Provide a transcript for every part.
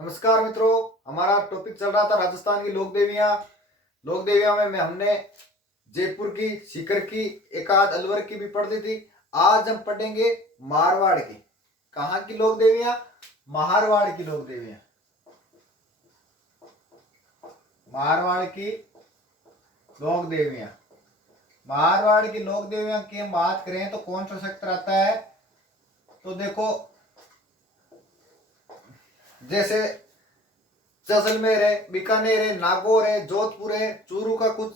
नमस्कार मित्रों। हमारा टॉपिक चल रहा था राजस्थान की लोक देवियां। लोक देवियां में हमने जयपुर की, सीकर की, एक आध अलवर की भी पढ़ ली थी। आज हम पढ़ेंगे मारवाड़ की। कहाँ की लोक देवियां? मारवाड़ की लोक देवियां। मारवाड़ की लोक देवियां। मारवाड़ की लोक देवियां की हम बात करें तो कौन सा सेक्टर आता है? तो देखो, जैसे जैसलमेर है, बीकानेर है, नागौर है, जोधपुर है, चूरू का कुछ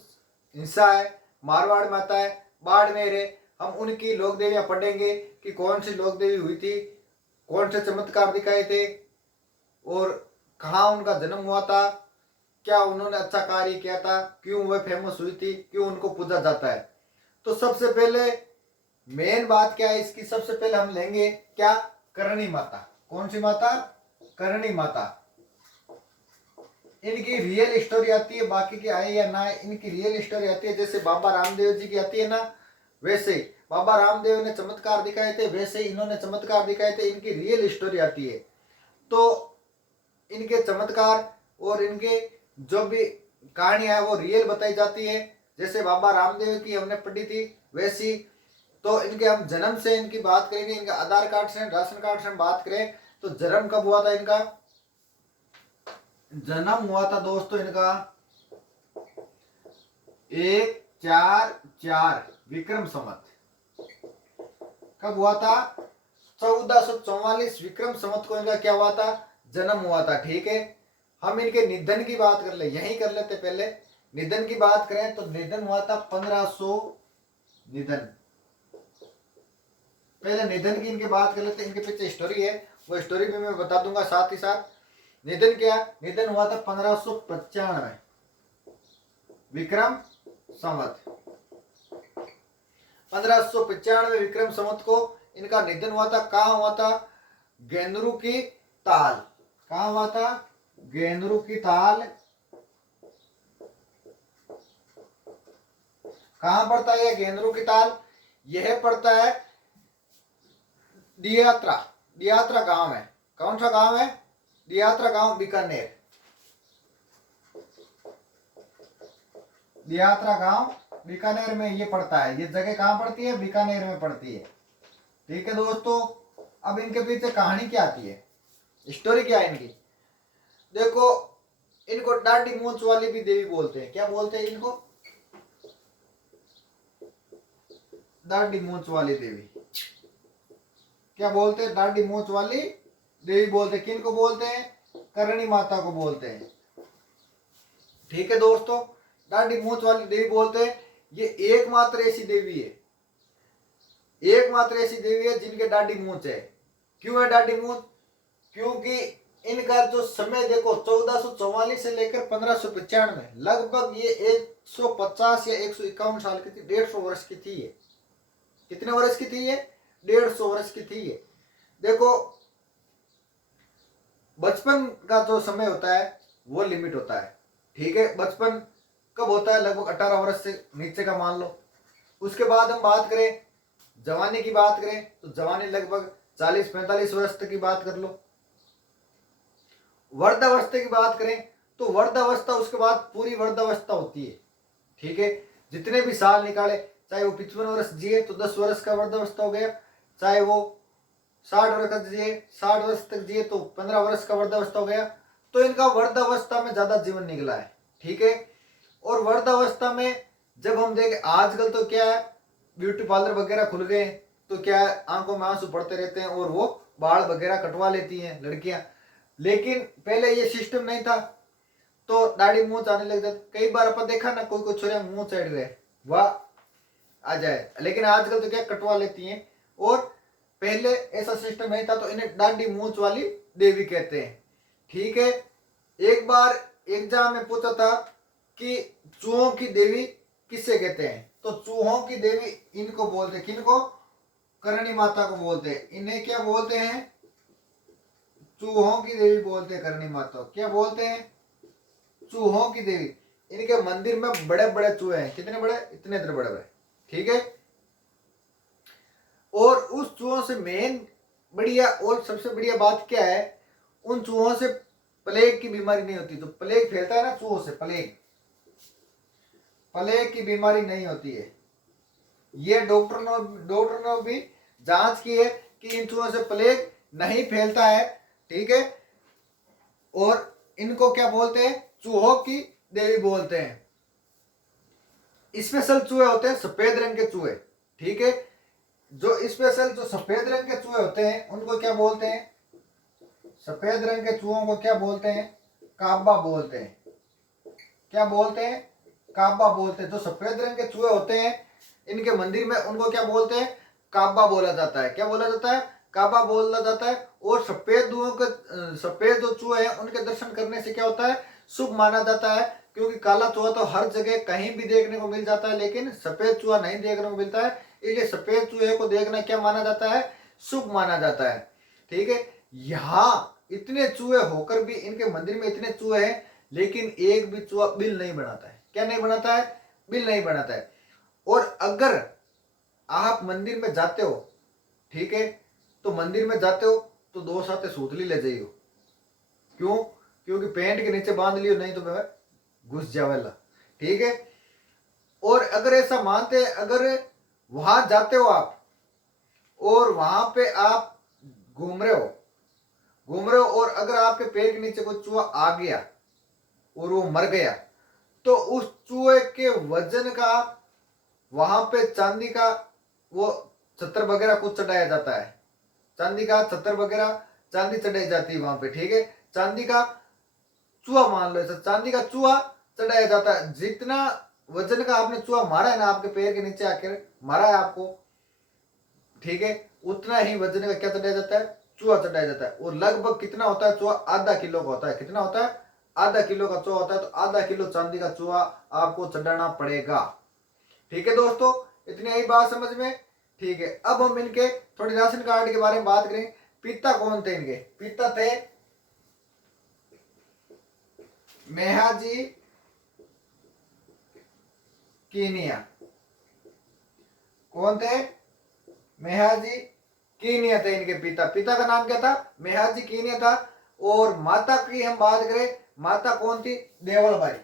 हिस्सा है मारवाड़ में आता है, बाड़मेर है। हम उनकी लोक देवियां पढ़ेंगे कि कौन सी लोक देवी हुई थी, कौन से चमत्कार दिखाए थे और कहाँ उनका जन्म हुआ था, क्या उन्होंने अच्छा कार्य किया था, क्यों वह फेमस हुई थी, क्यों उनको पूजा जाता है। तो सबसे पहले मेन बात क्या है इसकी? सबसे पहले हम लेंगे क्या? करणी माता। कौन सी माता? करणी माता। इनकी रियल स्टोरी आती है, बाकी की आए या ना आए, इनकी रियल स्टोरी आती है। जैसे बाबा रामदेव जी की आती है ना, वैसे बाबा रामदेव ने चमत्कार दिखाए थे, वैसे इन्होंने चमत्कार दिखाए थे। इनकी रियल स्टोरी आती है। तो इनके चमत्कार और इनके जो भी कहानियां है वो रियल बताई जाती है। जैसे बाबा रामदेव की हमने पढ़ी थी वैसी। तो इनके हम जन्म से इनकी बात करेंगे, इनके आधार कार्ड से, राशन कार्ड से हम बात करें तो जन्म कब हुआ था इनका? जन्म हुआ था दोस्तों इनका 144 विक्रम संवत। कब हुआ था? 1444 विक्रम संवत को इनका क्या हुआ था? जन्म हुआ था। ठीक है। हम इनके निधन की बात कर ले, यही कर लेते पहले। निधन की बात करें तो निधन हुआ था 1500। निधन, पहले निधन की इनकी बात कर लेते। इनके पीछे स्टोरी है, वो स्टोरी भी मैं बता दूंगा साथ ही साथ। निधन क्या? निधन हुआ था 1595 विक्रम संवत। 1595 विक्रम संवत को इनका निधन हुआ था। कहाँ हुआ था? गेंदरू की ताल। कहाँ हुआ था? गेंदरू की ताल। कहाँ पड़ता है गेंदरू की ताल? यह पड़ता है दियात्रा। दियात्रा गांव है। कौन सा गांव है? दियात्रा गांव, बीकानेर। दियात्रा गांव बीकानेर में ये पड़ता है। ये जगह कहाँ पड़ती है? बीकानेर में पड़ती है। ठीक है दोस्तों। अब इनके पीछे कहानी क्या आती है, स्टोरी क्या है इनकी? देखो, इनको डाढ़ी मूंछ वाली भी देवी बोलते हैं। क्या बोलते हैं इनको? डाढ़ी मूंछ वाली देवी। क्या बोलते हैं? डाढ़ी मूंछ वाली देवी बोलते हैं। किनको बोलते हैं? करणी माता को बोलते हैं। ठीक है दोस्तों, डाढ़ी मूंछ वाली देवी बोलते हैं। ये एकमात्र ऐसी देवी है, एकमात्र ऐसी देवी है जिनके डाढ़ी मूंछ है। क्यों है डाढ़ी मूंछ? क्योंकि इनका जो समय देखो, 1444 से लेकर 1595, लगभग ये 150 या 151 साल की थी। 150 वर्ष की थी ये। कितने वर्ष की थी ये? 150 वर्ष की थी ये। देखो, बचपन का जो समय होता है वो लिमिट होता है। ठीक है। बचपन कब होता है? लगभग 18 वर्ष से नीचे का मान लो। उसके बाद हम बात करें, जवानी की बात करें तो जवानी लगभग 40-45 वर्ष तक की बात कर लो। वृद्धावस्था की बात करें तो वृद्धावस्था उसके बाद पूरी वृद्धावस्था होती है। ठीक है। जितने भी साल निकाले, चाहे वो 55 वर्ष जिए तो 10 वर्ष का वृद्धावस्था हो गया, चाहे वो 60 वर्ष तक जिए, 60 वर्ष तक जिए तो 15 वर्ष का वृद्धावस्था हो गया। तो इनका वृद्धावस्था में ज्यादा जीवन निकला है। ठीक है। और वृद्धावस्था में जब हम देखें, आजकल तो क्या है, ब्यूटी पार्लर वगैरह खुल गए, तो क्या है, आंखों में आंसू पड़ते रहते हैं और वो बाल वगैरह कटवा लेती हैं लड़कियां। लेकिन पहले ये सिस्टम नहीं था, तो दाढ़ी मुंह आने लग जाती। कई बार अपन देखा ना, कोई कोई छोरे मुंह चढ़ रहे, वाह आ जाए। लेकिन आजकल तो क्या कटवा लेती हैं। और पहले ऐसा सिस्टम नहीं था, तो इन्हें दाढ़ी मूंछ वाली देवी कहते हैं। ठीक है। एक बार एग्जाम में पूछा था कि चूहों की देवी किससे कहते हैं? तो चूहों की देवी इनको बोलते हैं। किनको? करणी माता को बोलते हैं। इन्हें क्या बोलते हैं? चूहों की देवी बोलते हैं। करणी माता क्या बोलते हैं? चूहों की देवी। इनके मंदिर में बड़े बड़े चूहे हैं। कितने बड़े? इतने इतने बड़े बड़े। ठीक है। और उस चूहों से मेन बढ़िया और सबसे बढ़िया बात क्या है? उन चूहों से प्लेग की बीमारी नहीं होती। तो प्लेग फैलता है ना चूहों से, प्लेग की बीमारी नहीं होती है। ये डॉक्टर ने भी जांच की है कि इन चूहों से प्लेग नहीं फैलता है, ठीक है। और इनको क्या बोलते हैं, चूहों की देवी बोलते हैं। स्पेशल चूहे होते हैं सफेद रंग के चूहे, ठीक है। जो स्पेशल जो सफेद रंग के चूहे होते हैं उनको क्या बोलते हैं, सफेद रंग के चूहों को क्या बोलते हैं, काबा बोलते हैं। क्या बोलते हैं, काबा बोलते हैं। जो सफेद रंग के चूहे होते हैं इनके मंदिर में उनको क्या बोलते हैं, काबा बोला जाता है। क्या बोला जाता है, काबा बोला जाता है। और सफेद जो चूहे हैं उनके दर्शन करने से क्या होता है, शुभ माना जाता है। क्योंकि काला चूहा तो हर जगह कहीं भी देखने को मिल जाता है, लेकिन सफेद चूहा नहीं देखने को मिलता है। इसलिए सफेद चूहे को देखना क्या माना जाता है, शुभ माना जाता है, ठीक है। यहाँ इतने चूहे होकर भी इनके मंदिर में इतने चूहे हैं, लेकिन एक भी चूहा बिल नहीं बनाता है। क्या नहीं बनाता है, बिल नहीं बनाता है। और अगर आप मंदिर में जाते हो, ठीक है, तो मंदिर में जाते हो तो 2 साथे सूतली ले जाइयो। क्यों, क्योंकि पेंट के नीचे बांध लियो, नहीं तो मैं घुस जावेला, ठीक है। और अगर ऐसा मानते, अगर वहां जाते हो आप और वहां पे आप घूम रहे हो और अगर आपके पैर के नीचे कोई चूहा आ गया और वो मर गया, तो उस चूहे के वजन का वहां पे चांदी का वो छत्र वगैरह कुछ चढ़ाया जाता है। चांदी का छत्र वगैरह, चांदी चढ़ाई जाती है वहां पे, ठीक है। चांदी का चूहा मान लो, ऐसा चांदी का चूहा चढ़ाया जाता है। जितना वजन का आपने चूहा मारा है ना, आपके पैर के नीचे आकर मारा है आपको, ठीक है, उतना ही वजन का क्या चढ़ाया जाता है, चूहा चढ़ाया जाता है। और लगभग कितना होता है चूहा, आधा किलो का होता है। कितना होता है, आधा किलो का चूहा होता है। तो आधा किलो चांदी का चूहा आपको चढ़ाना पड़ेगा, ठीक है दोस्तों। इतनी यही बात समझ में, ठीक है। अब हम इनके थोड़ी राशन कार्ड के बारे में बात करें। पिता कौन थे इनके, पिता थे मेहाजी कीनिया। कौन थे, मेहाजी कीनिया थे इनके पिता। पिता का नाम क्या था, मेहाजी कीनिया था। और माता की हम बात करें, माता कौन थी, देवल बाई।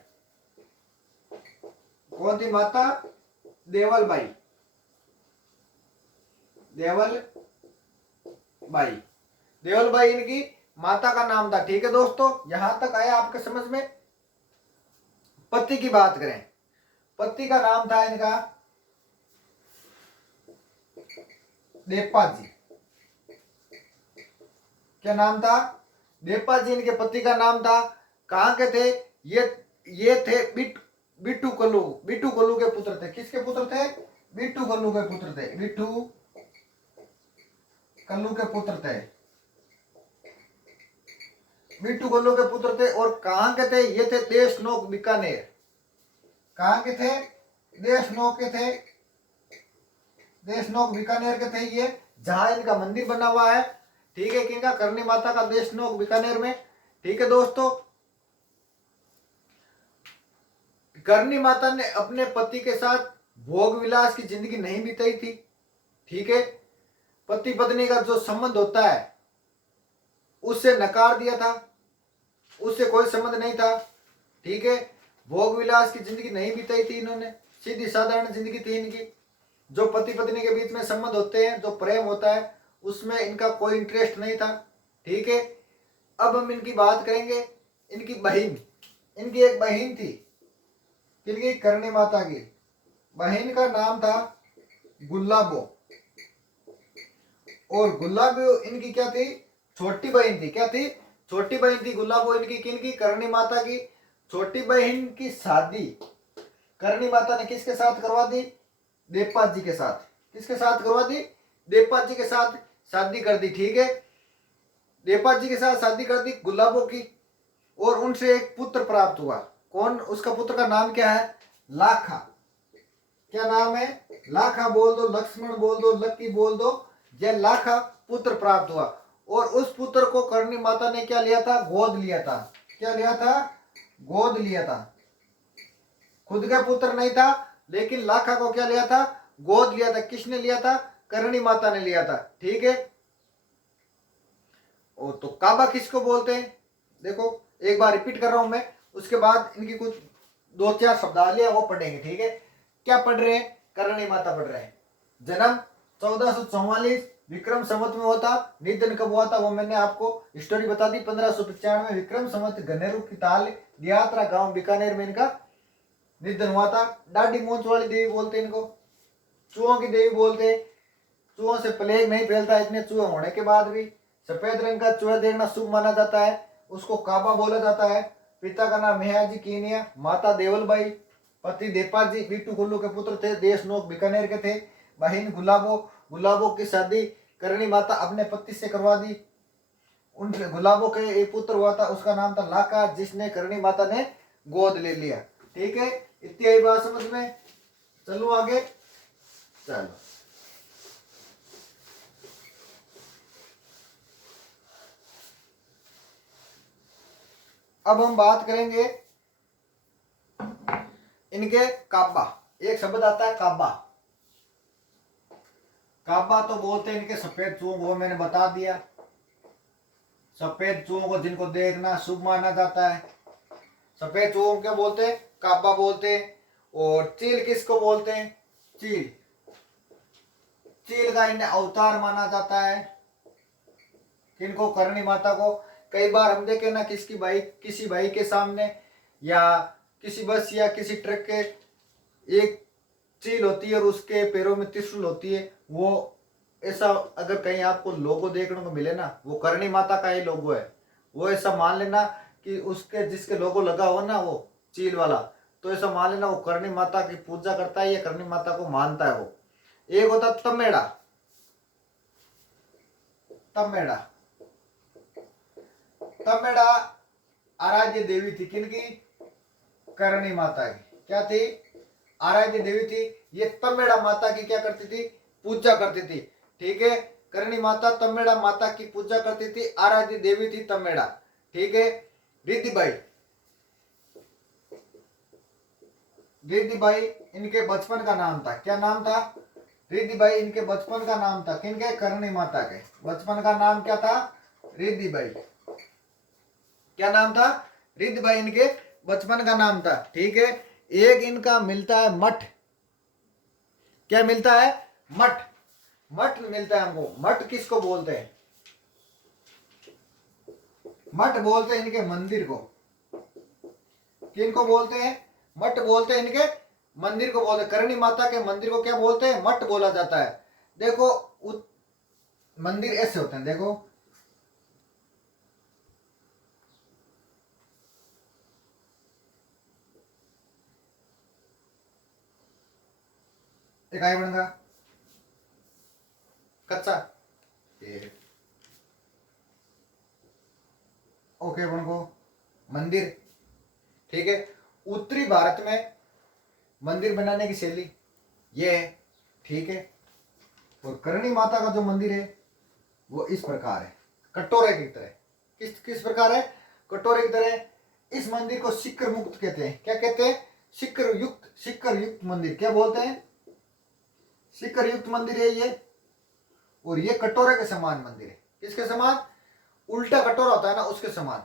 कौन थी माता, देवल बाई, देवल बाई। देवल बाई इनकी माता का नाम था, ठीक है दोस्तों। यहां तक आया आपके समझ में। पति की बात करें, पति का नाम था इनका देप्पा जी। क्या नाम था, देप्पा जी इनके पति का नाम था। कहां के थे ये थे बिट्टू कल्लू के पुत्र थे। किसके पुत्र थे, बिट्टू कल्लू के पुत्र थे। बिट्टू कल्लू के पुत्र थे, बिट्टू कल्लू के पुत्र थे। और कहां के थे, ये थे देशनोक बीकानेर। कहां के थे, देशनोक के थे, देशनोक बीकानेर के थे ये। जहां इनका मंदिर बना हुआ है, ठीक है, किनका, करणी माता का, देशनोक बीकानेर में, ठीक है दोस्तों। करणी माता ने अपने पति के साथ भोग विलास की जिंदगी नहीं बिताई थी, ठीक है। पति पत्नी का जो संबंध होता है उससे नकार दिया था, उससे कोई संबंध नहीं था, ठीक है। भोग विलास की जिंदगी नहीं बिताई थी इन्होंने, सीधी साधारण जिंदगी थी इनकी। जो पति पत्नी के बीच में संबंध होते हैं, जो प्रेम होता है, उसमें इनका कोई इंटरेस्ट नहीं था, ठीक है। अब हम इनकी बात करेंगे, इनकी बहन, इनकी एक बहन थी, किनकी, करणी माता की। बहन का नाम था गुल्लाबो। और गुल्लाबो इनकी क्या थी, छोटी बहन थी। क्या थी, छोटी बहन थी गुल्लाबो इनकी, किनकी, करणी माता की। छोटी बहन की शादी करणी माता ने किसके साथ करवा दी, देप्पा जी के साथ। किसके साथ करवा दी, देप्पा जी के साथ शादी कर दी, ठीक है। देप्पा जी के साथ शादी कर दी गुल्लाबो की। और उनसे एक पुत्र प्राप्त हुआ। कौन, उसका पुत्र का नाम क्या है, लाखा। क्या नाम है, लाखा बोल दो, लक्ष्मण बोल दो, लक्की बोल दो, यह लाखा पुत्र प्राप्त हुआ। और उस पुत्र को करणी माता ने क्या लिया था, गोद लिया था। क्या लिया था, गोद लिया था। खुद का पुत्र नहीं था, लेकिन लाखा को क्या लिया था, गोद लिया था। किसने लिया था, करणी माता ने लिया था, ठीक है। और तो काबा किसको बोलते हैं, देखो एक बार रिपीट कर रहा हूं मैं, उसके बाद इनकी कुछ 2-4 शब्दावली वो पढ़ेंगे, ठीक है। क्या पढ़ रहे हैं? करणी माता पढ़ रहे हैं। जन्म 1444 विक्रम संवत में हुआ था। निधन कब हुआ था वो मैंने आपको स्टोरी बता दी। 1595 विक्रम संवत गन्नेरू की ताल दियात्रा गांव बीकानेर में इनका निधन हुआ था। दाढ़ी मूंछ वाली देवी बोलते इनको, चूहों की देवी बोलते। चूहों से प्लेग नहीं फैलता, इतने चूहे होने के बाद भी। सफेद रंग का चूहा देखना शुभ माना जाता है, उसको काबा बोला जाता है। पिता का नाम मेहाजी कीनिया, माता देवलबाई, पति देपाजी बीटू कुल्लू के पुत्र थे, देश नोक बीकानेर के थे। बहन गुलाबो, गुलाबो की शादी करणी माता अपने पति से करवा दी। उन गुलाबो के एक पुत्र हुआ था, उसका नाम था लाका, जिसने करणी माता ने गोद ले लिया। ठीक है, इतनी आई बात समझ में। चलो आगे, चलो अब हम बात करेंगे इनके काबा। एक शब्द आता है काबा। काबा तो बोलते हैं इनके सफेद चूहों, वो मैंने बता दिया। सफेद चूहों को जिनको देखना शुभ माना जाता है, सफेद चूहों क्या बोलते हैं? काबा बोलते हैं। और चील किसको बोलते हैं? चील, चील का इन्हें अवतार माना जाता है। किनको? करणी माता को। कई बार हम देखे ना, किसी भाई के सामने या किसी बस या किसी ट्रक के एक चील होती है और उसके पैरों में त्रिशूल होती है। वो ऐसा अगर कहीं आपको लोगो देखने को मिले ना, वो करणी माता का ही लोगो है। वो ऐसा मान लेना कि उसके जिसके लोगो लगा हो ना वो चील वाला, तो ऐसा मान लेना वो करणी माता की पूजा करता है या करणी माता को मानता है वो। एक होता तमेड़ा। तमेड़ा, तमेड़ा आराध्य देवी थी किनकी? करणी माता की। क्या थी? आराध्य देवी थी। ये तमेड़ा माता की क्या करती थी? पूजा करती थी। ठीक है, करणी माता तमेड़ा माता की पूजा करती थी, आराध्य देवी थी तमेड़ा। ठीक है, रिद्धिबाई, रिद्धिबाई इनके बचपन का नाम था। क्या नाम था? रिद्धिबाई इनके बचपन का नाम था। किनके? करणी माता के बचपन का नाम क्या था? रिद्धिबाई। क्या नाम था? रिद्धिबाई इनके बचपन का नाम था। ठीक है, एक इनका मिलता है मठ। क्या मिलता है? मठ। मठ मिलता है हमको। मठ किसको बोलते हैं? मठ बोलते हैं इनके मंदिर को। किनको बोलते हैं? मठ बोलते हैं इनके मंदिर को बोलते हैं। करणी माता के मंदिर को क्या बोलते हैं? मठ बोला जाता है। देखो मंदिर ऐसे होते हैं, देखो एक आई बनेगा कच्चा ओके बन को मंदिर। ठीक है, उत्तरी भारत में मंदिर बनाने की शैली ये है। ठीक है, और करणी माता का जो मंदिर है वो इस प्रकार है, कटोरे की तरह। किस किस प्रकार है? कटोरे की तरह। इस मंदिर को शिखर मुक्त कहते हैं। क्या कहते हैं? शिखर युक्त, शिखर युक्त मंदिर। क्या बोलते हैं? शिखर युक्त मंदिर है ये। और ये कटोरे के समान मंदिर है। किसके समान? उल्टा कटोरा होता है ना, उसके समान,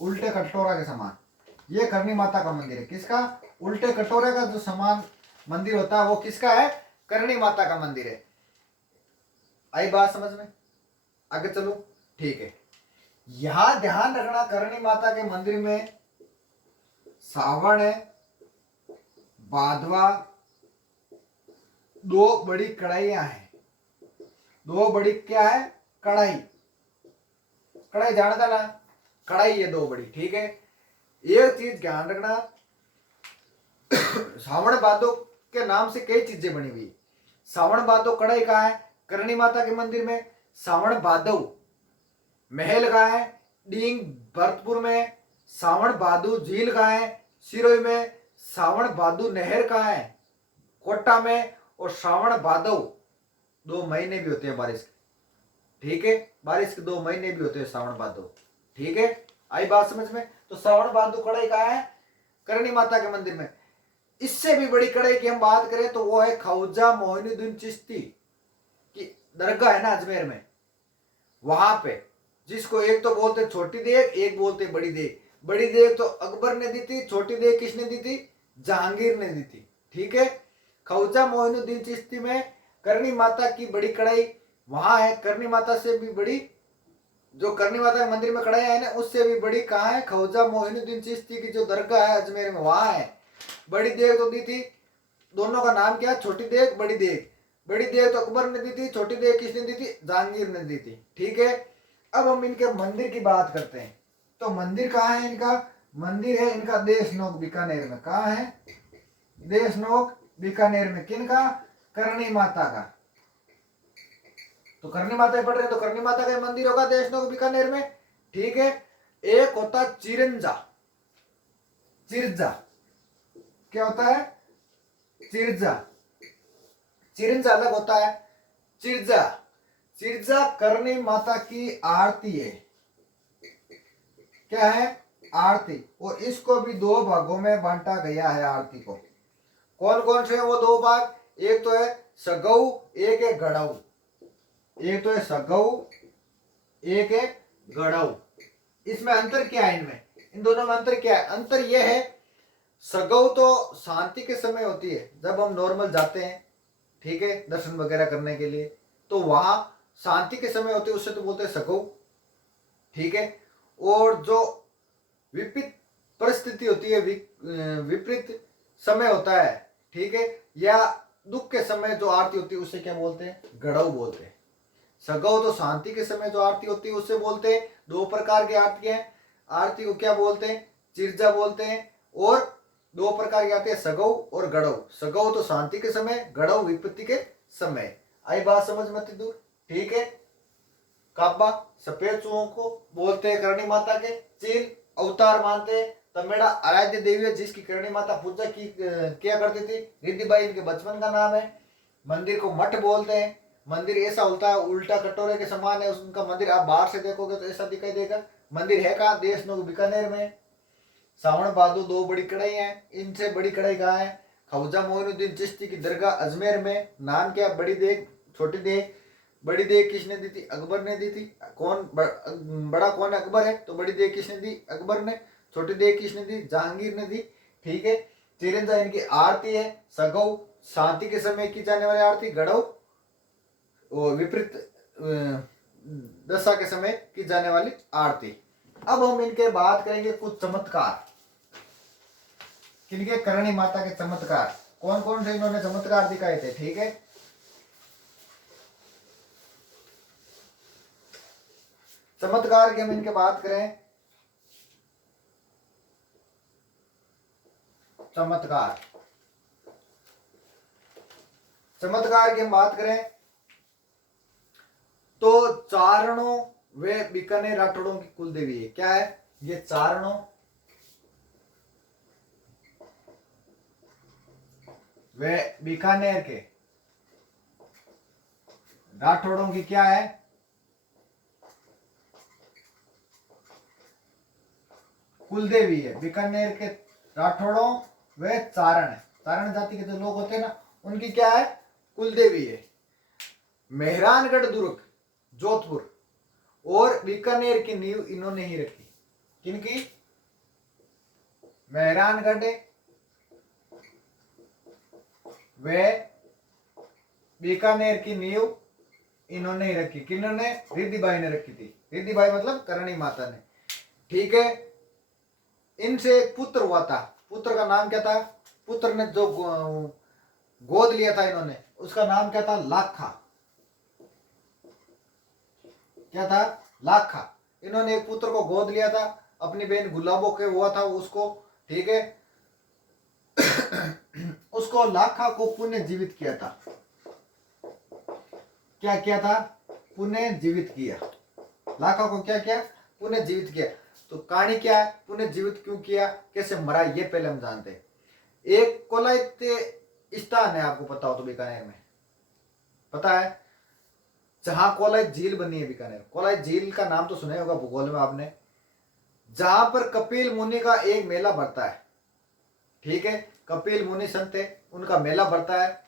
उल्टे कटोरा के समान। ये करणी माता का मंदिर है। किसका? उल्टे कटोरे का जो समान मंदिर होता है वो किसका है? करणी माता का मंदिर है। आई बात समझ में? आगे चलो। ठीक है, यहां ध्यान रखना, करणी माता के मंदिर में सावण है, बाधवा, दो बड़ी कढ़ाइयां हैं। दो बड़ी क्या है? कढ़ाई। कढ़ाई जानता ना? कढ़ाई है दो बड़ी। ठीक है, एक चीज ध्यान रखना, सावण बादो के नाम से कई चीजें बनी हुई। सावण बादो कढ़ाई कहाँ है? करणी माता के मंदिर में। सावण बादो महल कहाँ है? डींग भरतपुर में। सावण बादू झील कहाँ है? सिरोही में। सावण बादू नहर कहाँ है? कोटा में। और श्रावण भादव 2 महीने भी होते हैं बारिश के। ठीक है, बारिश के 2 महीने भी होते हैं श्रावण भादव। ठीक है, आई बात समझ में? तो श्रावण भादव कढ़ाई कहाँ है? करणी माता के मंदिर में। इससे भी बड़ी कढ़ाई की हम बात करें तो वो है ख्वाजा मोइनुद्दीन चिश्ती की दरगाह है ना अजमेर में, वहां पे जिसको एक तो बोलते छोटी देग, एक बोलते बड़ी देग। बड़ी देग तो अकबर ने दी थी, छोटी देग किसने दी थी? जहांगीर ने दी थी। ठीक है। ख्वाजा मोइनुद्दीन चिश्ती में करणी माता की बड़ी कढ़ाई वहां है, करणी माता से भी बड़ी, जो करणी माता के मंदिर में कढ़ाई है ना, उससे भी बड़ी कहाँ है? ख्वाजा मोइनुद्दीन चिश्ती की जो दरगाह है अजमेर में, वहां है। बड़ी देग तो दी थी, दोनों का नाम क्या? छोटी देग, बड़ी देग। बड़ी देग तो अकबर ने दी थी, छोटी देग किसने दी थी? जहांगीर ने दी थी। ठीक है। अब हम इनके मंदिर की बात करते हैं। तो मंदिर कहाँ है इनका? मंदिर है इनका देशनोक बीकानेर में। कहाँ है? देशनोक बीकानेर में। किनका? करणी माता का। तो करणी माता पढ़ रहे हैं तो करणी माता का मंदिर होगा देशनोक बीकानेर में। ठीक है। एक होता चिरंजा, चिरजा, क्या होता है? चिरजा। चिरंजा अलग होता है। चिरजा, चिरजा करणी माता की आरती है। क्या है? आरती। और इसको भी दो भागों में बांटा गया है आरती को। कौन कौन से हैं वो दो भाग? एक तो है सगऊ, एक है गढ़ऊ। एक तो है सगऊ, एक है गढ़ऊ। इसमें अंतर क्या है? इनमें, इन दोनों में अंतर क्या है? अंतर यह है, सगऊ तो शांति के समय होती है, जब हम नॉर्मल जाते हैं, ठीक है, दर्शन वगैरह करने के लिए, तो वहां शांति के समय होते है, उससे तो बोलते हैं सगऊ। ठीक है। और जो विपरीत परिस्थिति होती है, विपरीत समय होता है, ठीक है, या दुख के समय जो आरती होती है, उससे क्या बोलते हैं? गढ़ऊ बोलते हैं। सगौ तो शांति के समय जो आरती होती है उससे बोलते हैं। दो प्रकार की आरती है, आरती को क्या बोलते हैं? चिरजा बोलते हैं। और दो प्रकार की आरती है, सगौ और गढ़ऊ। सगौ तो शांति के समय, गढ़ऊ विपत्ति के समय। आई बात समझ में आती दूर? ठीक है। काबा सफेद चूहों को बोलते हैं करणी माता के। चील अवतार मानते हैं, तमेड़ा आराध्य देवी है जिसकी करणी माता पूजा की किया करती थी। रिद्धिबाई इनके बचपन का नाम है। मंदिर को मठ बोलते हैं। मंदिर ऐसा होता है, उल्टा कटोरे के समान है उनका मंदिर। आप बाहर से देखोगे तो ऐसा दिखाई देगा। मंदिर है कहाँ? देशनोक बीकानेर में। सावण भादो दो बड़ी कढ़ाई है, इनसे बड़ी कढ़ाई कहाँ है? ख्वाजा मोइनुद्दीन चिश्ती की दरगाह अजमेर में। नाम क्या? बड़ी देग, छोटी देग। बड़ी देग किसने दी थी? अकबर ने दी थी। कौन बड़ा कौन है? अकबर है। तो बड़ी देग किसने दी? अकबर ने। छोटी देग किसने दी? जहांगीर ने दी। ठीक है। चिरंजा इनकी आरती है। सगौ शांति के समय की जाने वाली आरती। गढ़ऊ विपरीत दशा के समय की जाने वाली आरती। अब हम इनके बात करेंगे कुछ चमत्कार। किनके? करणी माता के चमत्कार। कौन कौन से इन्होंने चमत्कार दिखाए थे? ठीक है। चमत्कार की हम इनके बात करें, चमत्कार, चमत्कार की हम बात करें तो चारणों वे बीकानेर राठौड़ों की कुल देवी है। क्या है ये? चारणों वे बीकानेर के राठौड़ों की क्या है? कुल देवी है। बीकानेर के राठौड़ों वे चारण, चारण जाति के जो लोग होते हैं ना, उनकी क्या है? कुल देवी है। मेहरानगढ़ दुर्ग, जोधपुर और बीकानेर की नींव इन्होंने ही रखी। किनकी? मेहरानगढ़ वे बीकानेर की नींव इन्होंने ही रखी। किन्होंने? रिद्धिबाई ने रखी थी। रिद्धिबाई मतलब करणी माता ने। ठीक है। इनसे एक पुत्र हुआ था। पुत्र का नाम क्या था? पुत्र ने जो गोद लिया था इन्होंने, उसका नाम क्या था? लाखा। क्या था? लाखा। इन्होंने एक पुत्र को गोद लिया था, अपनी बहन गुलाबो के हुआ था उसको। ठीक है। उसको लाखा को पुण्य जीवित किया था। क्या किया था? पुण्य जीवित किया। लाखा को क्या किया? पुण्य जीवित किया। तो कहानी क्या है? पुण्य जीवित क्यों किया, कैसे मरा, ये पहले हम जानते हैं। एक कोलायत स्थान है, आपको पता हो तो, बीकानेर में पता है, जहां कोलायत झील बनी है बीकानेर। कोलायत झील का नाम तो सुना होगा भूगोल में आपने, जहां पर कपिल मुनि का एक मेला बढ़ता है। ठीक है। कपिल मुनि संत है, उनका मेला बढ़ता है।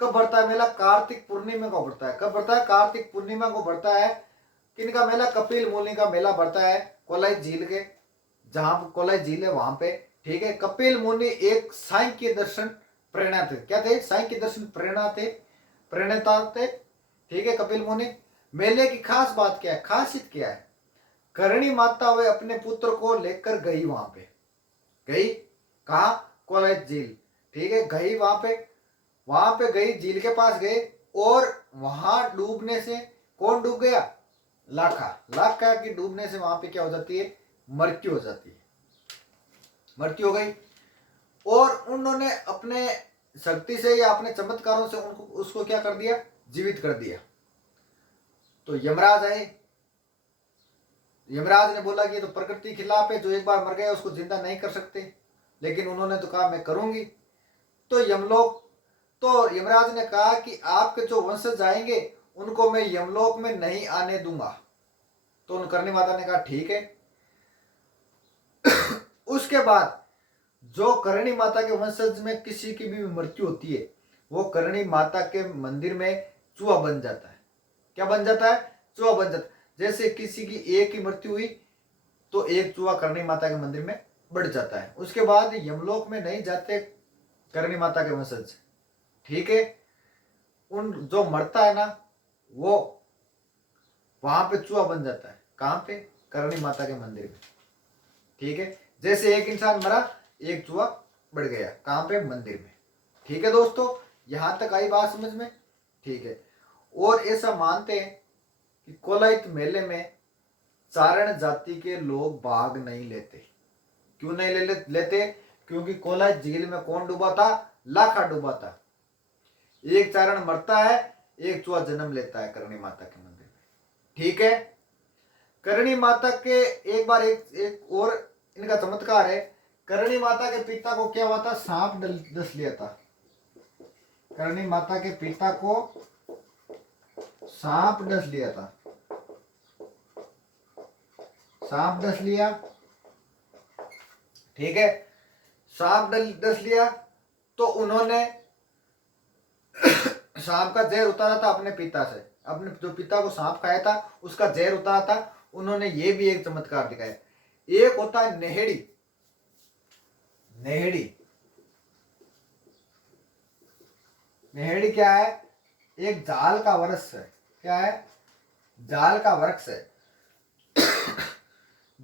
कब बढ़ता है मेला? कार्तिक पूर्णिमा को बढ़ता है। कब बढ़ता है? कार्तिक पूर्णिमा को बढ़ता है। किनका मेला, कपिल मुनि का मेला पड़ता है कोलाई झील के, जहां कोलाई झील है वहां पे। ठीक है, कपिल मुनि एक सांख्य दर्शन प्रेरणा थे, क्या थे, सांख्य दर्शन प्रेरणा थे, प्रणेता थे। ठीक है, कपिल मुनि। मेले की खास बात क्या है, खासियत क्या है, करणी माता वे अपने पुत्र को लेकर गई, वहां पे गई, कहा, कोलाई झील। ठीक है, गई वहां पे गई, झील के पास गए, और वहां डूबने से कौन डूब गया, लाखा की डूबने से वहां पे क्या हो जाती है, मृत्यु हो जाती है, मृत्यु हो गई। और उन्होंने अपने शक्ति से या अपने चमत्कारों से उनको उसको क्या कर दिया, जीवित कर दिया। तो यमराज आए, यमराज ने बोला कि ये तो प्रकृति के खिलाफ है, जो एक बार मर गया उसको जिंदा नहीं कर सकते, लेकिन उन्होंने तो कहा मैं करूंगी। तो यमराज ने कहा कि आपके जो वंशज आएंगे उनको मैं यमलोक में नहीं आने दूंगा। तो करणी माता ने कहा ठीक है। उसके बाद जो करणी माता के वंशज में किसी की भी मृत्यु होती है, वो करणी माता के मंदिर में चूहा बन जाता है। क्या बन जाता है, चूहा बन जाता है। जैसे किसी की एक की मृत्यु हुई तो एक चूहा करणी माता के मंदिर में बढ़ जाता है। उसके बाद यमलोक में नहीं जाते करणी माता के वंशज। ठीक है, उन जो मरता है ना, वो वहां पे चूहा बन जाता है, कहां पे, करणी माता के मंदिर में। ठीक है, जैसे एक इंसान मरा, एक चूहा बढ़ गया, कहां पे, मंदिर में। ठीक है दोस्तों, यहां तक आई बात समझ में। ठीक है, और ऐसा मानते हैं कि कोलाइत मेले में चारण जाति के लोग भाग नहीं लेते। क्यों नहीं लेते, क्योंकि कोलाइत झील में कौन डूबा था, लाखा डूबा था। एक चारण मरता है, एक चूहा जन्म लेता है करणी माता के मंदिर में। ठीक है, करणी माता के एक और इनका चमत्कार है। करणी माता के पिता को क्या हुआ था, सांप डस लिया था। करणी माता के पिता को सांप डस लिया था, सांप डस लिया। ठीक है, सांप डस लिया तो उन्होंने सांप का जहर उतारा था अपने पिता से, अपने जो पिता को सांप खाया था उसका जहर उतारा था। उन्होंने ये भी एक चमत्कार दिखाया। एक होता है नेहड़ी, नेहड़ी क्या है, एक जाल का वृक्ष है। क्या है, जाल का वृक्ष है।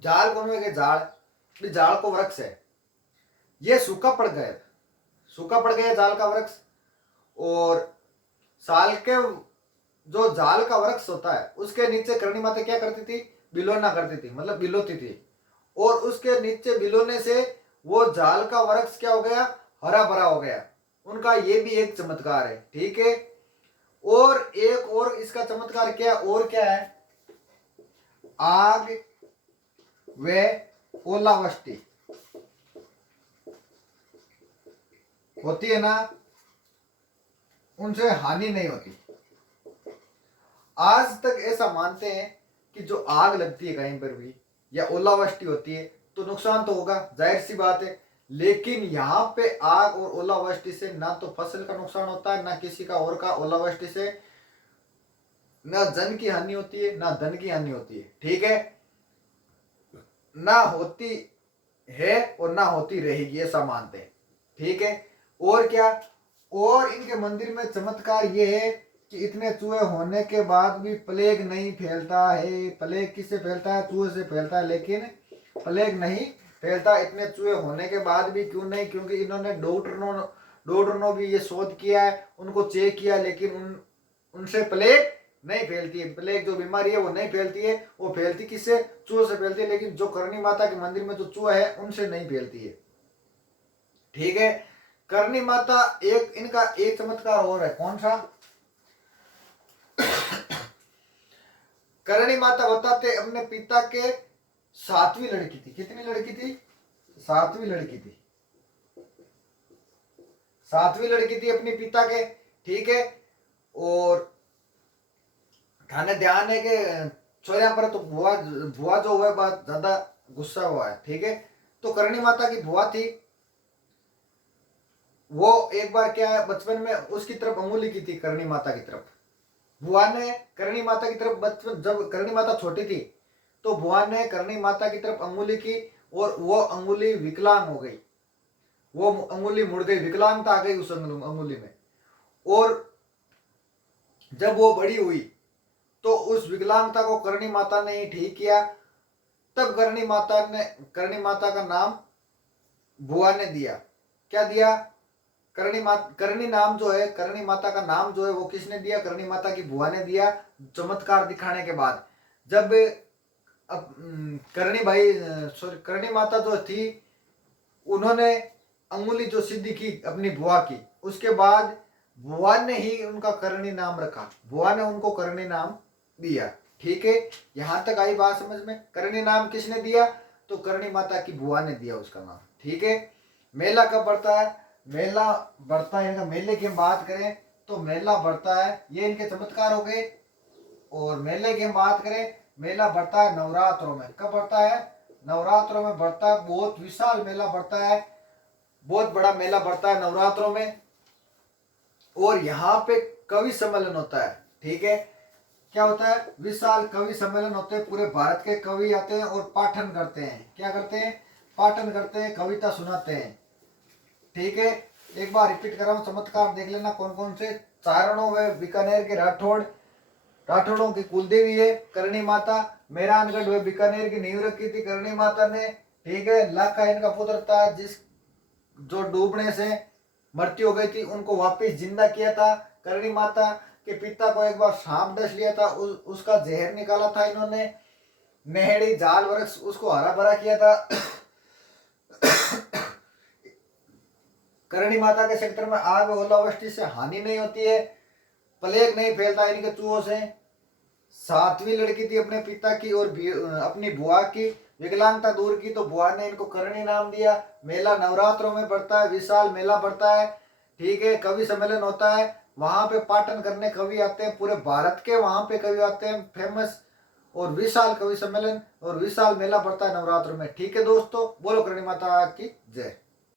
जाल कौन है, जाल को वृक्ष है। ये सूखा पड़ गया जाल का वृक्ष। और साल के जो जाल का वृक्ष होता है उसके नीचे करणी माता क्या करती थी, बिलोना करती थी, मतलब बिलोती थी। और उसके नीचे बिलोने से वो जाल का वृक्ष क्या हो गया, हरा भरा हो गया। उनका ये भी एक चमत्कार है। ठीक है, और एक और इसका चमत्कार क्या है, आग व ओलावृष्टि होती है ना, उनसे हानि नहीं होती। आज तक ऐसा मानते हैं कि जो आग लगती है कहीं पर भी या ओलावृष्टि होती है तो नुकसान तो होगा, जाहिर सी बात है। लेकिन यहाँ पे आग और ओलावृष्टि से ना तो फसल का नुकसान होता है, ना किसी का और का। ओलावृष्टि से ना जन की हानि होती है, ना धन की हानि होती है। ठीक है, ना होती है और ना होती रहेगी, ऐसा मानते हैं। ठीक है, और क्या, और इनके मंदिर में चमत्कार ये है कि इतने चूहे होने के बाद भी प्लेग नहीं फैलता है। प्लेग किससे फैलता है, चूहे से फैलता है, लेकिन प्लेग नहीं फैलता इतने चूहे होने के बाद भी। क्यों नहीं, क्योंकि इन्होंने डॉक्टरों भी ये शोध किया है, उनको चेक किया, लेकिन उनसे प्लेग नहीं फैलती है। प्लेग जो बीमारी है वो नहीं फैलती है, वो फैलती किससे, चूहे से फैलती है। लेकिन जो करणी माता के मंदिर में जो चूहा है उनसे नहीं फैलती है। ठीक है, करणी माता इनका एक चमत्कार और है, कौन सा, करणी माता बताते अपने पिता के सातवीं लड़की थी। कितनी लड़की थी, सातवीं लड़की थी, सातवीं लड़की थी अपने पिता के। ठीक है, और थाने ध्यान है कि छोरिया पर तो बुआ जो हुआ बात ज्यादा गुस्सा हुआ है। ठीक है, तो करणी माता की बुआ थी, वो एक बार क्या है, बचपन में उसकी तरफ अंगुली की थी करणी माता की तरफ। बुआ ने करणी माता की तरफ बचपन, जब करणी माता छोटी थी तो बुआ ने करणी माता की तरफ अंगुली की और वो अंगुली विकलांग हो गई, वो अंगुली मुड़ गई, विकलांगता आ गई उस अंगुली में। और जब वो बड़ी हुई तो उस विकलांगता को करणी माता ने ही ठीक किया। तब करणी माता का नाम बुआ ने दिया। क्या दिया? करणी नाम जो है, करणी माता का नाम जो है वो किसने दिया? करणी माता की बुआ ने दिया। चमत्कार दिखाने के बाद जब अब करणी भाई सॉरी करणी माता जो थी उन्होंने अंगुली जो सीधी की अपनी बुआ की, उसके बाद बुआ ने ही उनका करणी नाम रखा, बुआ ने उनको करणी नाम दिया। ठीक है, यहां तक आई बात समझ में? करणी नाम किसने दिया? तो करणी माता की बुआ ने दिया उसका नाम। ठीक है, मेला कब बढ़ता है? मेला बढ़ता है, इनका मेले की हम बात करें तो मेला बढ़ता है, ये इनके चमत्कार हो गए। और मेले की हम बात करें, मेला बढ़ता है नवरात्रों में। कब बढ़ता है? नवरात्रों में बढ़ता है, बहुत विशाल मेला बढ़ता है, बहुत बड़ा मेला बढ़ता है नवरात्रों में। और यहाँ पे कवि सम्मेलन होता है। ठीक है, क्या होता है? विशाल कवि सम्मेलन होते हैं, पूरे भारत के कवि आते हैं और पाठन करते हैं। क्या करते हैं? पाठन करते हैं, कविता सुनाते हैं। ठीक है, एक बार रिपीट कर रहा हूँ, चमत्कार देख लेना कौन कौन से। चारणों में बीकानेर के राठौड़ों की कुलदेवी है करणी माता। मेहरानगढ़ व बीकानेर की नींव रखी थी करणी माता ने। ठीक है, लाखा इनका पुत्र था, जिस जो डूबने से मृत्यु हो गई थी उनको वापस जिंदा किया था। करणी माता के पिता को एक बार सांप डस लिया था, उसका जहर निकाला था इन्होंने। मेहड़ी जाल वृक्ष उसको हरा भरा किया था। करणी माता के क्षेत्र में आग व ओलावृष्टि से हानि नहीं होती है, प्लेग नहीं फैलता इनके चूहों से। सातवीं लड़की थी अपने पिता की और अपनी बुआ की विकलांगता दूर की, तो बुआ ने इनको करणी नाम दिया। मेला नवरात्रों में बढ़ता है, विशाल मेला बढ़ता है। ठीक है, कवि सम्मेलन होता है, वहां पे पाठन करने कवि आते हैं, पूरे भारत के वहां पे कवि आते हैं फेमस। और विशाल कवि सम्मेलन और विशाल मेला बढ़ता है नवरात्रों में। ठीक है दोस्तों, बोलो करणी माता की जय।